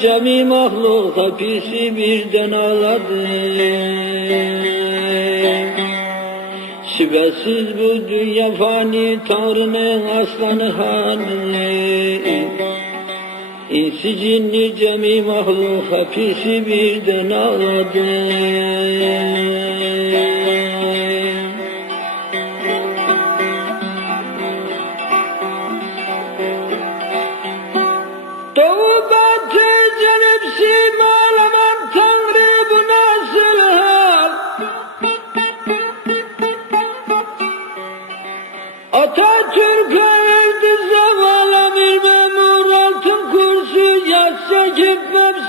cemi mahluk hapisi birden ağladı Şüphesiz bu dünya fani Tanrı'nın aslanı hanı İnsi cinni cemi mahluk hapisi birden ağladı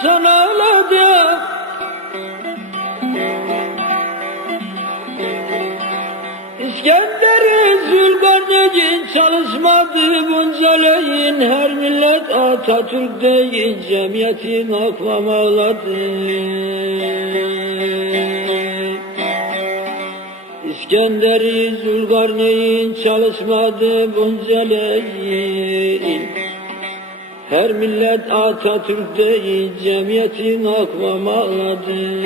ağladı İskender'i Zülkarneyn çalışmadı bunca leyin Her millet Atatürk değil cemiyetin akvam ağladı. İskender'i Zülkarneyn çalışmadı bunca leyin Her millet Atatürk değil cemiyetin akvam ağladı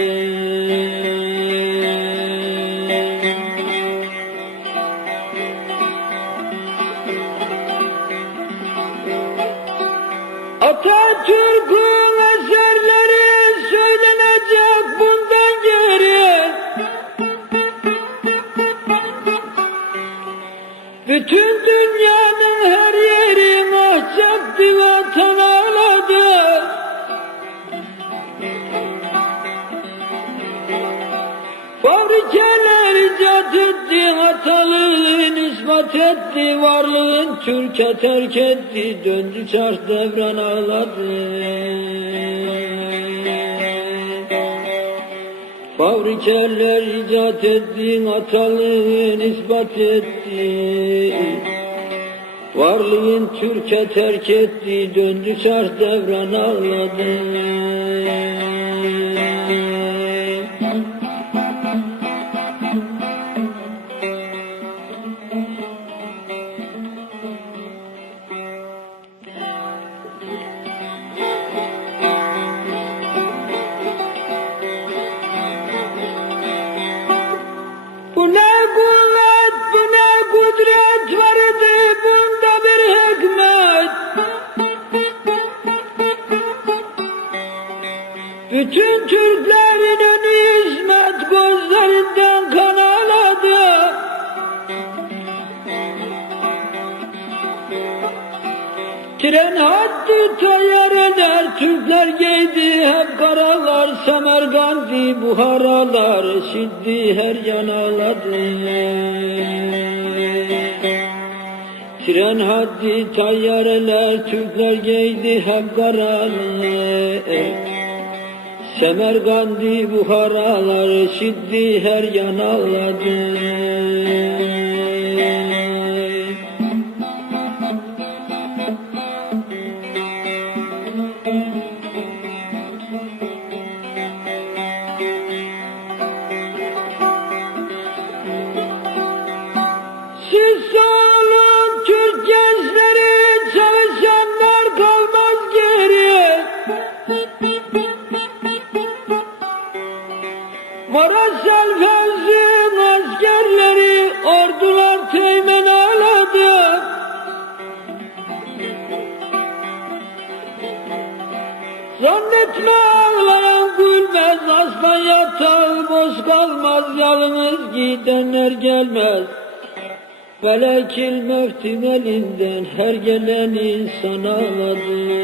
Atatürk'ün eserleri söylenecek bundan geri. Bütün ispat etti, varlığın Türkiye terk etti, döndü çarş devran ağladı. Fabrikeler icat etti, hatalığın ispat etti, varlığın Türkiye terk etti, döndü çarş devran ağladı. Bütün Türklerin önü hizmet gözlerinden kan ağladı. Tren hattı tayyareler, Türkler giydi hep karalar, Semerkandi buharalar, şiddi her yan ağladı. Tren haddi tayyareler, Türkler giydi hep karalar, Semerkandi buharalar, şiddi her yan ağladı. Zannetme ağlayan gülmez, aslan yatağı boş kalmaz, yalnız gidenler gelmez. Felekil mevtin elinden her gelen insan ağladı.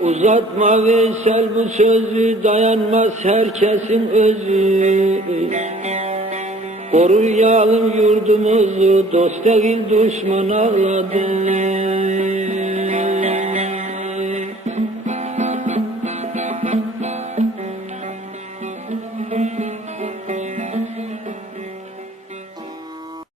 Uzatma Veysel bu sözü dayanmaz herkesin özü. Koruyalım yurdumuzu dost değil düşman ağladı